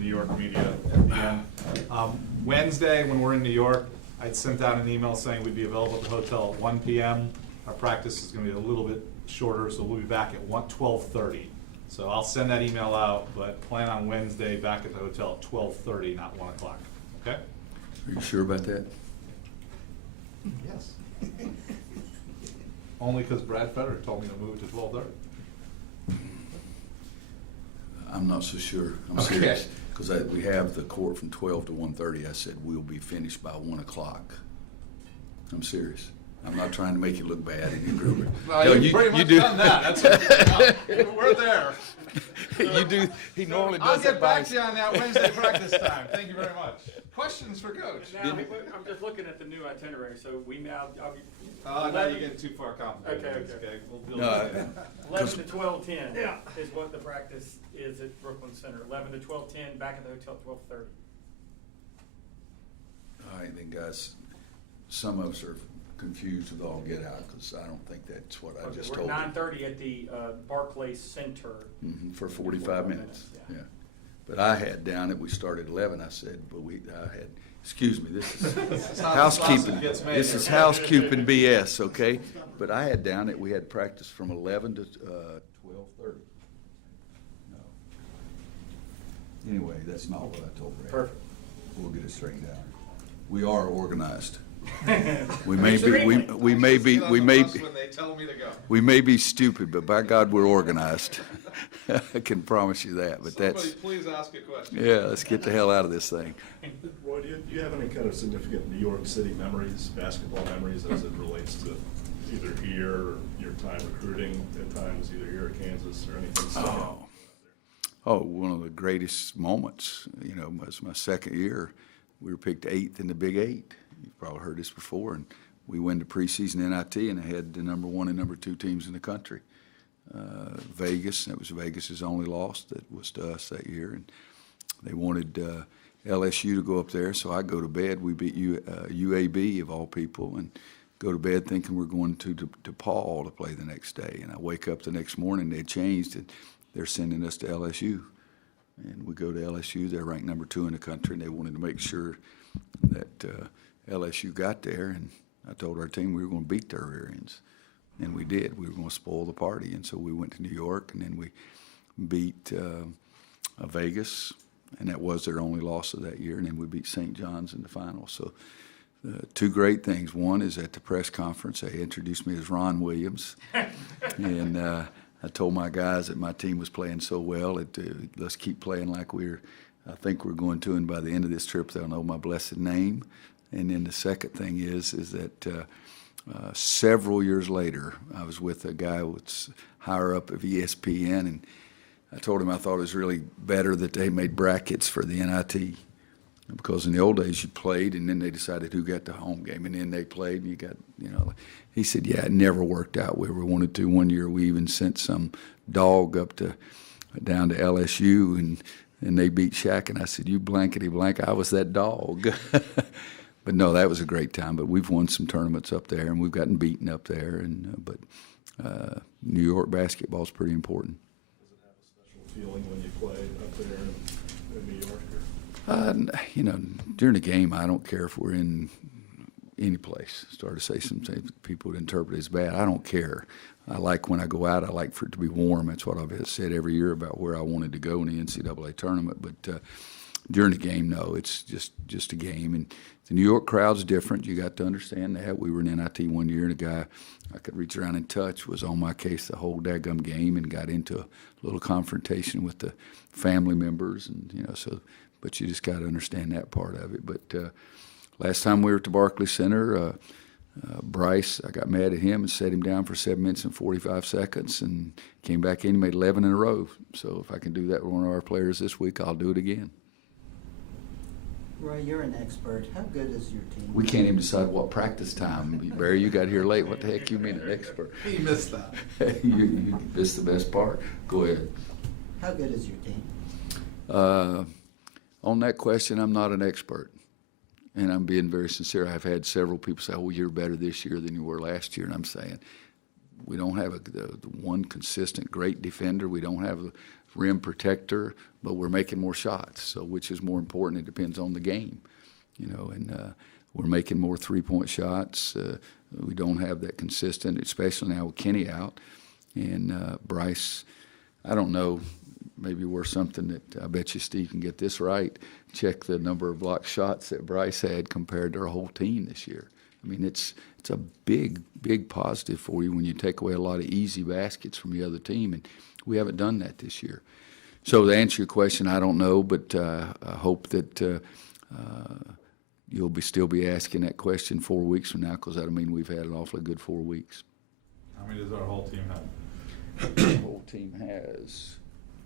New York media at the end. Wednesday, when we're in New York, I'd sent out an email saying we'd be available at the hotel at 1 p.m. Our practice is going to be a little bit shorter, so we'll be back at 12:30. So I'll send that email out, but plan on Wednesday back at the hotel at 12:30, not 1 o'clock. Okay? Are you sure about that? Yes. Only because Brad Federer told me to move it to 12:30. I'm not so sure. I'm Okay. serious. Because we have the court from 12 to 1:30. I said we'll be finished by 1 o'clock. I'm serious. I'm not trying to make you look bad in your group. Well, No, you've pretty much do. done that. We're there. You do. He normally I'll does get that back by to you on that Wednesday practice time. Thank you very much. Questions for Coach? Now, I'm just looking at the new itinerary, so we now, I'll be. Oh, now you're getting too far complicated. Okay. We'll deal No, with it. 11 to 12:10 is what the practice is at Brooklyn Center. 11 to 12:10, back at the hotel at 12:30. All right, then, guys. Some of us are confused with all get out because I don't think that's what I just We're told at you. 9:30 at the Barclays Center. For 45 minutes. Yeah. Yeah. But I had down that we started 11. I said, but I had. Excuse me. This is how the housekeeping. sausage gets made This here. is housekeeping BS. Okay. But I had down that we had practice from 11 to 12:30. No. Anyway, that's not what I told Brad. Perfect. We'll get it straightened out. We are organized. We may be. We may be. Get on We the may bus be. when they tell me to go. We may be stupid, but by God, we're organized. I can promise you that. But Somebody that's, please ask a question. yeah, let's get the hell out of this thing. Roy, do you have any kind of significant New York City memories, basketball memories, as it relates to either here or your time recruiting at times, either here at Kansas or anything? One of the greatest moments, was my second year. We were picked 8th in the Big 8. You've probably heard this before. And we win the preseason NIT and had the number 1 and number 2 teams in the country. Vegas, that was Vegas's only loss that was to us that year. And they wanted LSU to go up there, so I go to bed. We beat UAB, of all people, and go to bed thinking we're going to DePaul to play the next day. And I wake up the next morning, they changed it. They're sending us to LSU. And we go to LSU. They're ranked number 2 in the country, and they wanted to make sure that LSU got there. And I told our team we were going to beat their rear ends. And we did. We were going to spoil the party. And so we went to New York, and then we beat Vegas, and that was their only loss of that year. And then we beat St. John's in the final. So 2 great things. One is at the press conference, they introduced me as Ron Williams. And I told my guys that my team was playing so well that let's keep playing like I think we're going to, and by the end of this trip, they'll know my blessed name. And then the second thing is that several years later, I was with a guy that's higher up of ESPN, and I told him I thought it was really better that they made brackets for the NIT, because in the old days you played, and then they decided who got the home game, and then they played, and you got, He said, yeah, it never worked out. We wanted to. One year we even sent some dog down to LSU, and they beat Shaq, and I said, you blankety blank, I was that dog. But no, that was a great time. But we've won some tournaments up there, and we've gotten beaten up there. And New York basketball is pretty important. Does it have a special feeling when you play up there in New York? During the game, I don't care if we're in any place. Started to say some things people would interpret as bad. I don't care. I like when I go out, I like for it to be warm. That's what I've said every year about where I wanted to go in the NCAA tournament. But during the game, no, it's just a game. And the New York crowd's different. You got to understand that. We were in NIT one year, and a guy I could reach around and touch was on my case the whole daggum game, and got into a little confrontation with the family members. And, but you just got to understand that part of it. But last time we were at the Barclays Center, Bryce, I got mad at him and set him down for 7 minutes and 45 seconds, and came back in and made 11 in a row. So if I can do that with one of our players this week, I'll do it again. Roy, you're an expert. How good is your team? We can't even decide what practice time. Barry, you got here late. What the heck you mean an expert? He missed that. you missed the best part. Go ahead. How good is your team? On that question, I'm not an expert. And I'm being very sincere. I've had several people say, oh, you're better this year than you were last year. And I'm saying, we don't have the one consistent great defender. We don't have rim protector, but we're making more shots. So which is more important? It depends on the game, you know, and we're making more three-point shots. We don't have that consistent, especially now with Kenny out. And Bryce, I don't know, maybe we're something that I bet you Steve can get this right. Check the number of blocked shots that Bryce had compared to our whole team this year. I mean, it's a big, big positive for you when you take away a lot of easy baskets from the other team, and we haven't done that this year. So to answer your question, I don't know, but I hope that you'll still be asking that question 4 weeks from now, because that'll mean we've had an awfully good 4 weeks. How many does our whole team have? The whole team has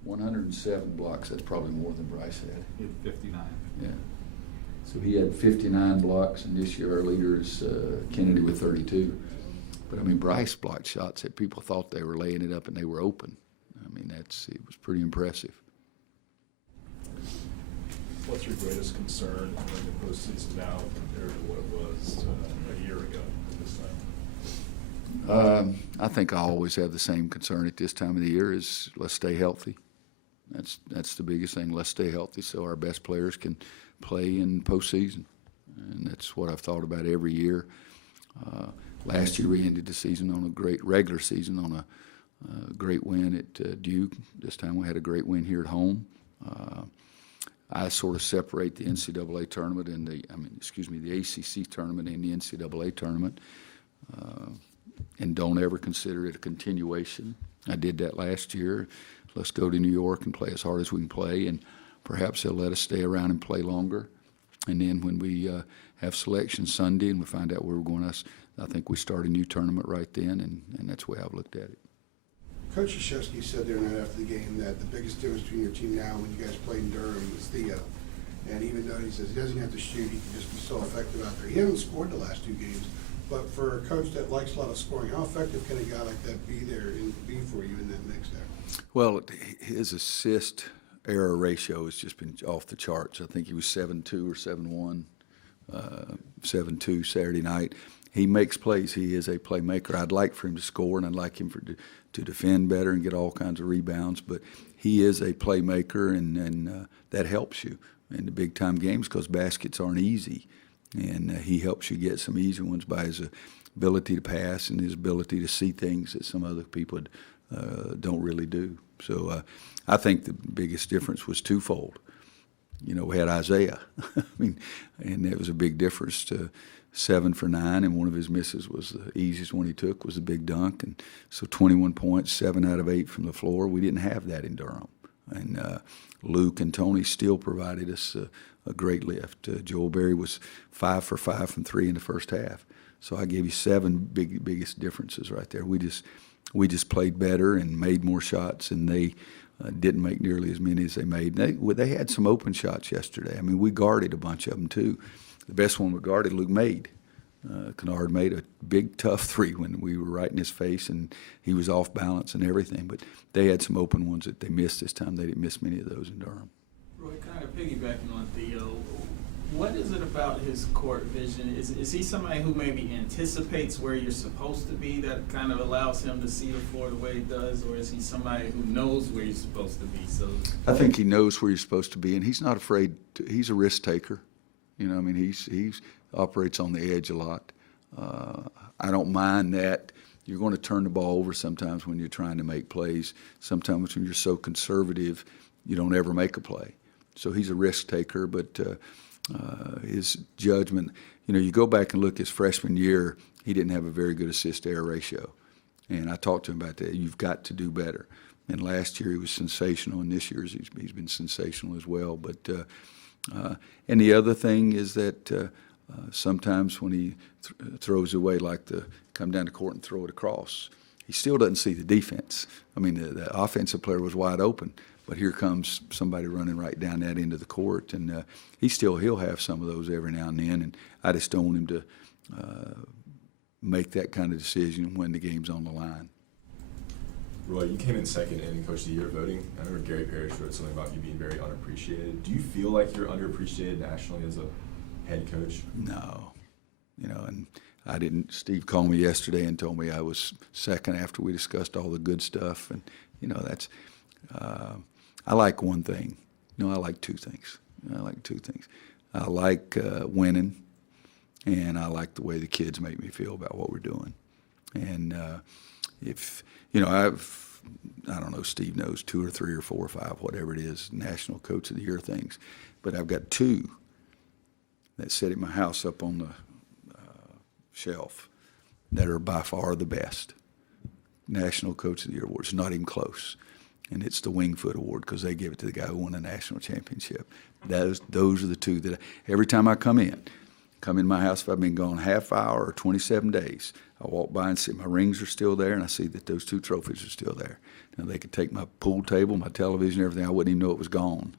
107 blocks. That's probably more than Bryce had. He had 59. Yeah. So he had 59 blocks, and this year our leader is Kennedy with 32. But I mean, Bryce blocked shots that people thought they were laying it up and they were open. I mean, it was pretty impressive. What's your greatest concern in the postseason now compared to what it was a year ago at this time? I think I always have the same concern at this time of the year is let's stay healthy. That's the biggest thing. Let's stay healthy so our best players can play in postseason. And that's what I've thought about every year. Last year we ended the season on a great regular season on a great win at Duke. This time we had a great win here at home. I sort of separate the NCAA tournament and the ACC tournament and the NCAA tournament, and don't ever consider it a continuation. I did that last year. Let's go to New York and play as hard as we can play, and perhaps they'll let us stay around and play longer. And then when we have selection Sunday and we find out where we're going, I think we start a new tournament right then, and that's the way I've looked at it. Coach Krzyzewski said the other night after the game that the biggest difference between your team now when you guys played in Durham was Theo. And even though he says he doesn't have to shoot, he can just be so effective out there. He hasn't scored the last 2 games, but for a coach that likes a lot of scoring, how effective can a guy like that be there and be for you in that mix there? Well, his assist error ratio has just been off the charts. I think he was 7-2 or 7-1, 7-2 Saturday night. He makes plays. He is a playmaker. I'd like for him to score, and I'd like him to defend better and get all kinds of rebounds. But he is a playmaker, and that helps you in the big-time games because baskets aren't easy. And he helps you get some easy ones by his ability to pass and his ability to see things that some other people don't really do. So I think the biggest difference was twofold. You know, we had Isaiah. I mean, and it was a big difference to 7 for 9, and one of his misses was the easiest one he took was a big dunk. And so 21 points, 7 out of 8 from the floor. We didn't have that in Durham. And Luke and Tony still provided us a great lift. Joel Berry was 5 for 5 from 3 in the first half. So I gave you 7 biggest differences right there. We just played better and made more shots, and they didn't make nearly as many as they made. They had some open shots yesterday. I mean, we guarded a bunch of them too. The best one we guarded, Luke made. Kennard made a big, tough 3 when we were right in his face, and he was off balance and everything. But they had some open ones that they missed this time. They didn't miss many of those in Durham. Roy, kind of piggybacking on Theo, what is it about his court vision? Is he somebody who maybe anticipates where you're supposed to be that kind of allows him to see the floor the way he does, or is he somebody who knows where you're supposed to be? So I think he knows where you're supposed to be, and he's not afraid. He's a risk taker. You know, I mean, he operates on the edge a lot. I don't mind that. You're going to turn the ball over sometimes when you're trying to make plays. Sometimes when you're so conservative, you don't ever make a play. So he's a risk taker, but his judgment, you know, you go back and look his freshman year, he didn't have a very good assist-error ratio. And I talked to him about that. You've got to do better. And last year he was sensational, and this year he's been sensational as well. But and the other thing is that sometimes when he throws away, like come down the court and throw it across, he still doesn't see the defense. I mean, the offensive player was wide open, but here comes somebody running right down that end of the court, and he'll have some of those every now and then, and I just don't want him to make that kind of decision when the game's on the line. Roy, you came in second in Coach of the Year voting. I remember Gary Parrish wrote something about you being very unappreciated. Do you feel like you're underappreciated nationally as a head coach? No. You know, and Steve called me yesterday and told me I was second after we discussed all the good stuff. And, you know, that's, I like one thing. No, I like two things. I like two things. I like winning, and I like the way the kids make me feel about what we're doing. And if, you know, I don't know, Steve knows 2 or 3 or 4 or 5, whatever it is, National Coach of the Year things. But I've got 2 that sit at my house up on the shelf that are by far the best. National Coach of the Year award. It's not even close. And it's the Wingfoot Award because they give it to the guy who won a national championship. Those are the 2 that every time I come in my house, if I've been gone half hour or 27 days, I walk by and see my rings are still there, and I see that those 2 trophies are still there. Now, they could take my pool table, my television, everything. I wouldn't even know it was gone.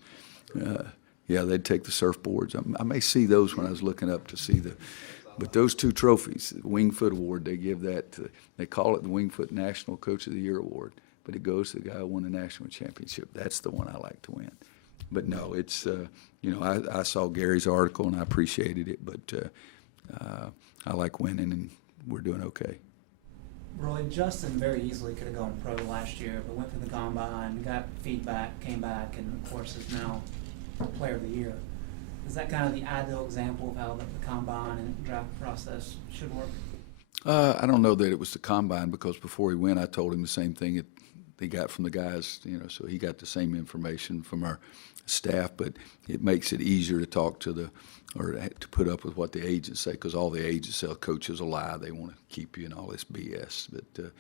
Yeah, they'd take the surfboards. I may see those when I was looking up to see but those 2 trophies, the Wingfoot Award, they give that to, they call it the Wingfoot National Coach of the Year Award, but it goes to the guy who won the national championship. That's the one I like to win. But no, it's, you know, I saw Gary's article and I appreciated it, but I like winning and we're doing okay. Roy, Justin very easily could have gone pro last year, but went through the combine, got feedback, came back, and of course is now Player of the Year. Is that kind of the ideal example of how the combine and draft process should work? I don't know that it was the combine because before he went, I told him the same thing that he got from the guys, you know, so he got the same information from our staff, but it makes it easier to talk to or to put up with what the agents say because all the agents say coaches will lie, they want to keep you and all this BS. But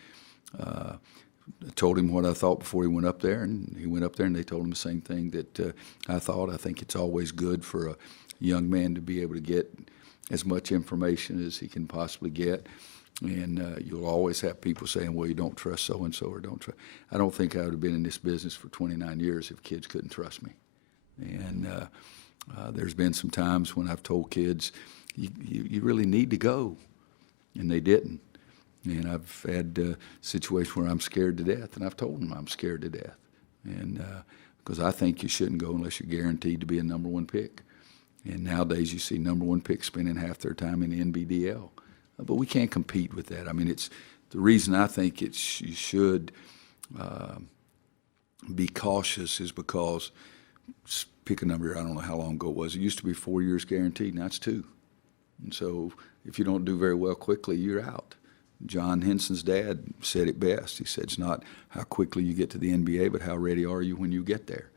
I told him what I thought before he went up there, and he went up there and they told him the same thing that I thought. I think it's always good for a young man to be able to get as much information as he can possibly get. And you'll always have people saying, well, you don't trust so-and-so or don't trust. I don't think I would have been in this business for 29 years if kids couldn't trust me. And there's been some times when I've told kids, you really need to go, and they didn't. And I've had situations where I'm scared to death, and I've told them I'm scared to death. And because I think you shouldn't go unless you're guaranteed to be a number 1 pick. And nowadays you see number 1 picks spending half their time in the NBDL. But we can't compete with that. I mean, it's the reason I think you should be cautious is because, pick a number, I don't know how long ago it was. It used to be 4 years guaranteed, now it's 2. And so if you don't do very well quickly, you're out. John Henson's dad said it best. He said it's not how quickly you get to the NBA, but how ready are you when you get there.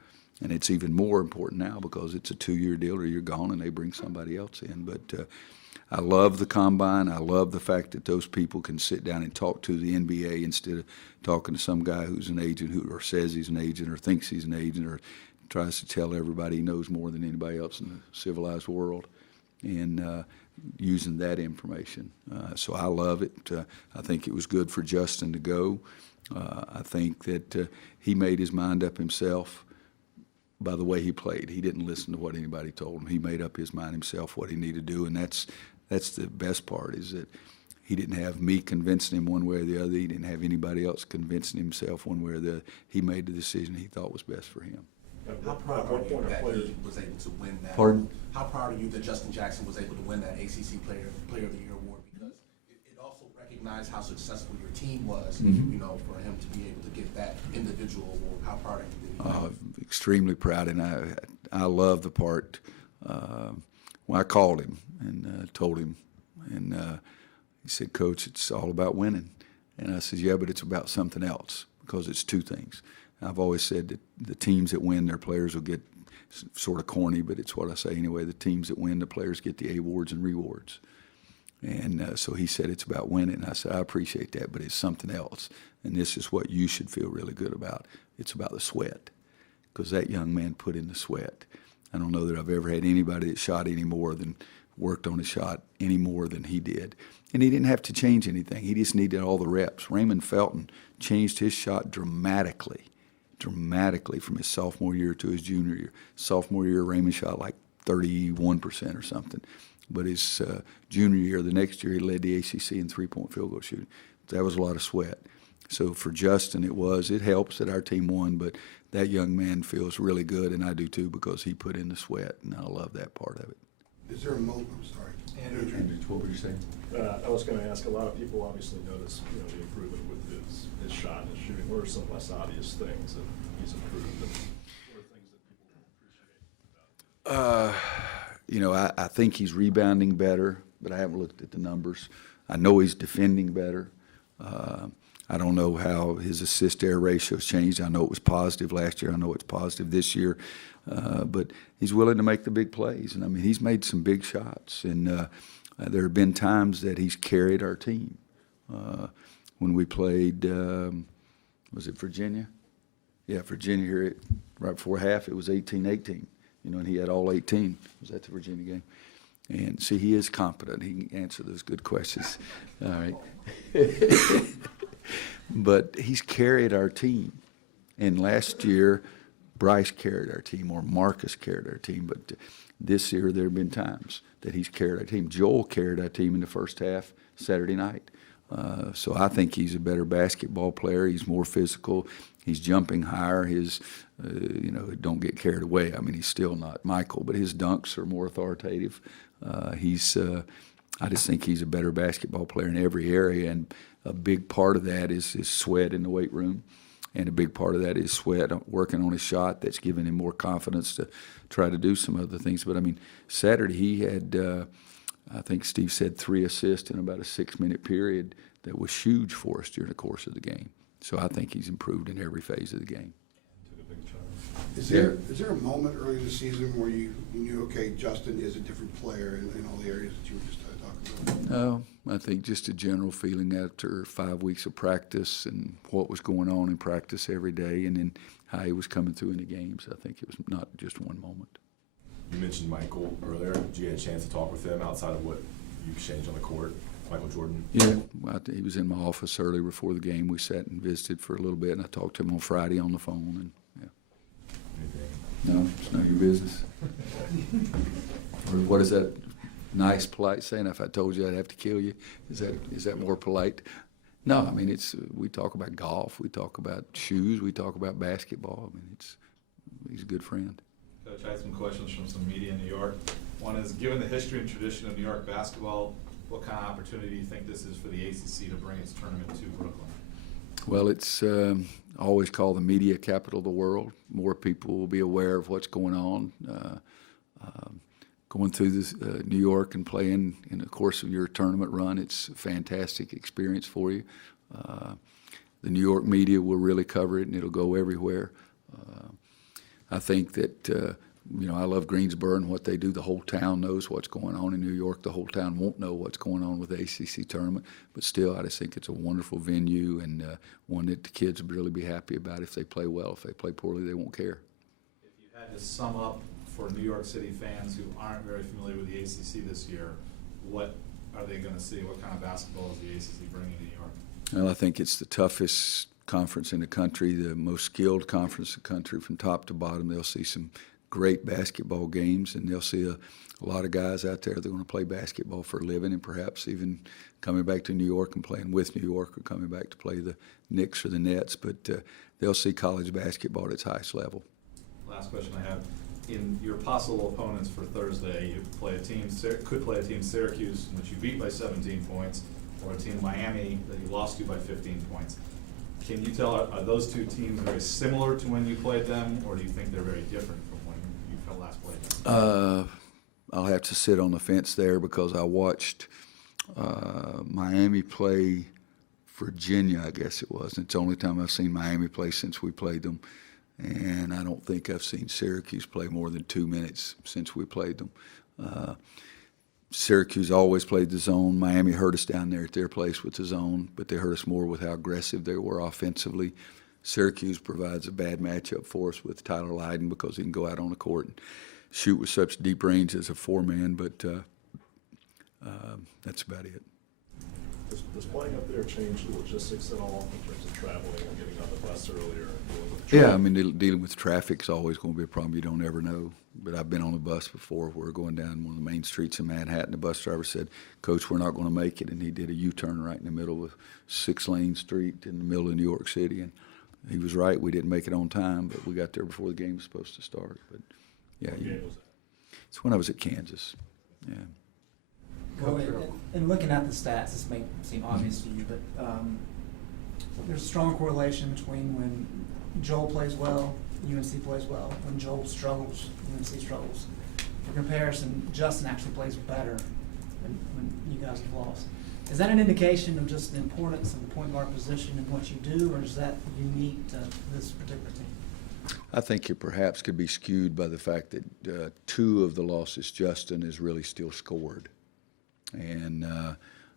And it's even more important now because it's a 2-year deal or you're gone and they bring somebody else in. But I love the combine. I love the fact that those people can sit down and talk to the NBA instead of talking to some guy who's an agent or says he's an agent or thinks he's an agent or tries to tell everybody he knows more than anybody else in the civilized world. And using that information. So I love it. I think it was good for Justin to go. I think that he made his mind up himself by the way he played. He didn't listen to what anybody told him. He made up his mind himself what he needed to do, and that's the best part is that he didn't have me convincing him one way or the other. He didn't have anybody else convincing himself one way or the other. He made the decision he thought was best for him. How proud are you that he was able to win that? Pardon? How proud are you that Justin Jackson was able to win that ACC Player of the Year award? Because it also recognized how successful your team was, Mm-hmm. you know, for him to be able to get that individual award. How proud are you that he Extremely proud, and I love the part when I called him and told him, and he said, Coach, it's all about winning. And I said, yeah, but it's about something else because it's 2 things. I've always said that the teams that win, their players will get sort of corny, but it's what I say anyway. The teams that win, the players get the awards and rewards. And so he said it's about winning. And I said, I appreciate that, but it's something else. And this is what you should feel really good about. It's about the sweat because that young man put in the sweat. I don't know that I've ever had anybody that shot any more than worked on a shot any more than he did. And he didn't have to change anything. He just needed all the reps. Raymond Felton changed his shot dramatically from his sophomore year to his junior year. Sophomore year, Raymond shot like 31% or something. But his junior year, the next year, he led the ACC in 3-point field goal shooting. That was a lot of sweat. So for Justin, it helps that our team won, but that young man feels really good, and I do too, because he put in the sweat, and I love that part of it. Is there a moment, I'm sorry. What were you saying? I was going to ask, a lot of people obviously notice, you know, the improvement with his shot and his shooting. What are some less obvious things that he's improved? You know, I think he's rebounding better, but I haven't looked at the numbers. I know he's defending better. I don't know how his assist-to-error ratio has changed. I know it was positive last year. I know it's positive this year. But he's willing to make the big plays. And, I mean, he's made some big shots. And there have been times that he's carried our team. When we played, was it Virginia? Yeah, Virginia here right before half, it was 18-18. You know, and he had all 18. Was that the Virginia game? And see, he is competent. He can answer those good questions. All right. But he's carried our team. And last year, Bryce carried our team or Marcus carried our team. But this year, there have been times that he's carried our team. Joel carried our team in the first half Saturday night. So I think he's a better basketball player. He's more physical. He's jumping higher. His, you know, don't get carried away. I mean, he's still not Michael, but his dunks are more authoritative. I just think he's a better basketball player in every area, and a big part of that is his sweat in the weight room, and a big part of that is sweat working on his shot. That's given him more confidence to try to do some other things. But I mean, Saturday he had, I think Steve said 3 assists in about a 6-minute period that was huge for us during the course of the game. So I think he's improved in every phase of the game. Took a big charge. Is there a moment early in the season where you knew, okay, Justin is a different player in all the areas that you were just talking about? No, I think just a general feeling after 5 weeks of practice and what was going on in practice every day, and then how he was coming through in the games. I think it was not just one moment. You mentioned Michael earlier. Did you get a chance to talk with him outside of what you exchanged on the court? Michael Jordan? Yeah, he was in my office early before the game. We sat and visited for a little bit, and I talked to him on Friday on the phone. And yeah. No, it's not your business. Or what is that nice, polite saying? If I told you I'd have to kill you, is that more polite? No, I mean we talk about golf, we talk about shoes, we talk about basketball. I mean he's a good friend. Coach, I had some questions from some media in New York. One is, given the history and tradition of New York basketball, what kind of opportunity do you think this is for the ACC to bring its tournament to Brooklyn? Well, it's always called the media capital of the world. More people will be aware of what's going on. Going through this, New York and playing in the course of your tournament run, it's a fantastic experience for you. The New York media will really cover it, and it'll go everywhere. I think that, I love Greensboro and what they do. The whole town knows what's going on in New York. The whole town won't know what's going on with the ACC tournament. But still, I just think it's a wonderful venue and one that the kids would really be happy about if they play well. If they play poorly, they won't care. If you had to sum up for New York City fans who aren't very familiar with the ACC this year, what are they going to see? What kind of basketball is the ACC bringing to New York? Well, I think it's the toughest conference in the country, the most skilled conference in the country from top to bottom. They'll see some great basketball games, and they'll see a lot of guys out there that are going to play basketball for a living, and perhaps even coming back to New York and playing with New York, or coming back to play the Knicks or the Nets. But they'll see college basketball at its highest level. Last question I have. In your possible opponents for Thursday, you could play a team Syracuse, which you beat by 17 points, or a team Miami that you lost to by 15 points. Can you tell, are those two teams very similar to when you played them, or do you think they're very different from when you last played them? I'll have to sit on the fence there because I watched Miami play Virginia, I guess it was. It's the only time I've seen Miami play since we played them. And I don't think I've seen Syracuse play more than 2 minutes since we played them. Syracuse always played the zone. Miami hurt us down there at their place with the zone, but they hurt us more with how aggressive they were offensively. Syracuse provides a bad matchup for us with Tyler Lydon because he can go out on the court and shoot with such deep range as a 4-man, but that's about it. Does playing up there change the logistics at all in terms of traveling and getting on the bus earlier and dealing with traffic? Yeah, I mean, dealing with traffic is always going to be a problem. You don't ever know. But I've been on a bus before. We're going down one of the main streets in Manhattan. The bus driver said, "Coach, we're not going to make it." And he did a U-turn right in the middle of a 6-lane street in the middle of New York City. And he was right. We didn't make it on time, but we got there before the game was supposed to start. But, yeah. What game was that? It's when I was at Kansas. Yeah. Well, in looking at the stats, this may seem obvious to you, but there's a strong correlation between when Joel plays well, UNC plays well. When Joel struggles, UNC struggles. for comparison, Justin actually plays better when you guys have lost. Is that an indication of just the importance of the point guard position and what you do, or is that unique to this particular team? I think it perhaps could be skewed by the fact that 2 of the losses Justin has really still scored. And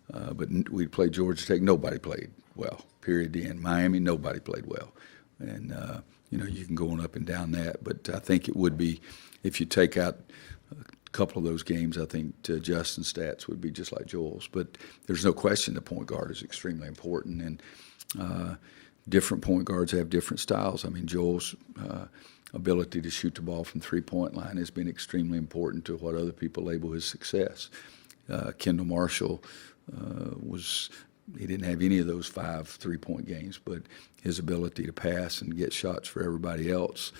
but we played Georgia Tech. Nobody played well. Period. In Miami, nobody played well. And you know, you can go on up and down that. But I think it would be, if you take out a couple of those games, I think Justin's stats would be just like Joel's. But there's no question the point guard is extremely important. And different point guards have different styles. I mean, Joel's ability to shoot the ball from three-point line has been extremely important to what other people label his success. Kendall Marshall he didn't have any of those 5 three-point games, but his ability to pass and get shots for everybody else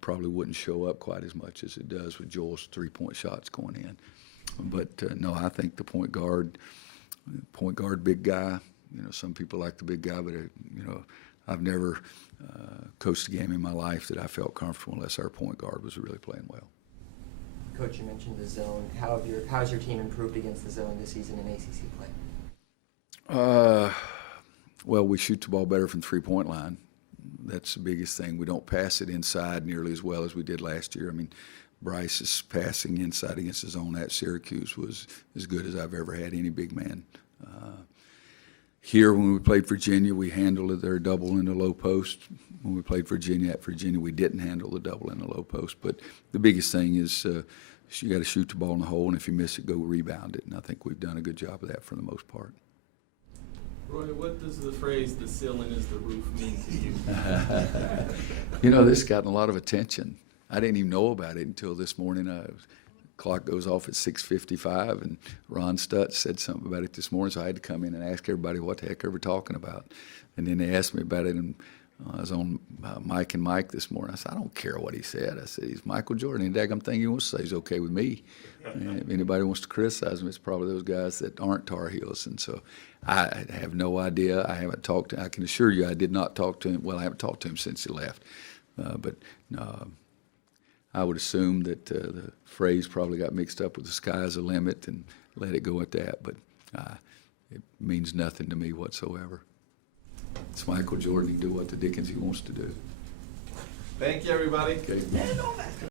probably wouldn't show up quite as much as it does with Joel's three-point shots going in. But no, I think the point guard, big guy. You know, some people like the big guy, but you know, I've never coached a game in my life that I felt comfortable unless our point guard was really playing well. Coach, you mentioned the zone. How's your team improved against the zone this season in ACC play? Well, we shoot the ball better from three-point line. That's the biggest thing. We don't pass it inside nearly as well as we did last year. I mean, Bryce's passing inside against his zone at Syracuse was as good as I've ever had any big man. Here, when we played Virginia, we handled their double in the low post. When we played Virginia at Virginia, we didn't handle the double in the low post. But the biggest thing is you got to shoot the ball in the hole, and if you miss it, go rebound it. And I think we've done a good job of that for the most part. Roy, what does the phrase "the ceiling is the roof" mean to you? You know, this has gotten a lot of attention. I didn't even know about it until this morning. Clock goes off at 6:55, and Ron Stutz said something about it this morning, so I had to come in and ask everybody what the heck they were talking about. And then they asked me about it, and I was on Mike and Mike this morning. I said, I don't care what he said. I said, he's Michael Jordan. Any daggum thing he wants to say is okay with me. And if anybody wants to criticize him, it's probably those guys that aren't Tar Heels. And so I have no idea. I haven't talked to, I can assure you I did not talk to him. Well, I haven't talked to him since he left. But I would assume that the phrase probably got mixed up with the sky's the limit and let it go at that. But it means nothing to me whatsoever. It's Michael Jordan. He can do what the dickens he wants to do. Thank you, everybody. Okay.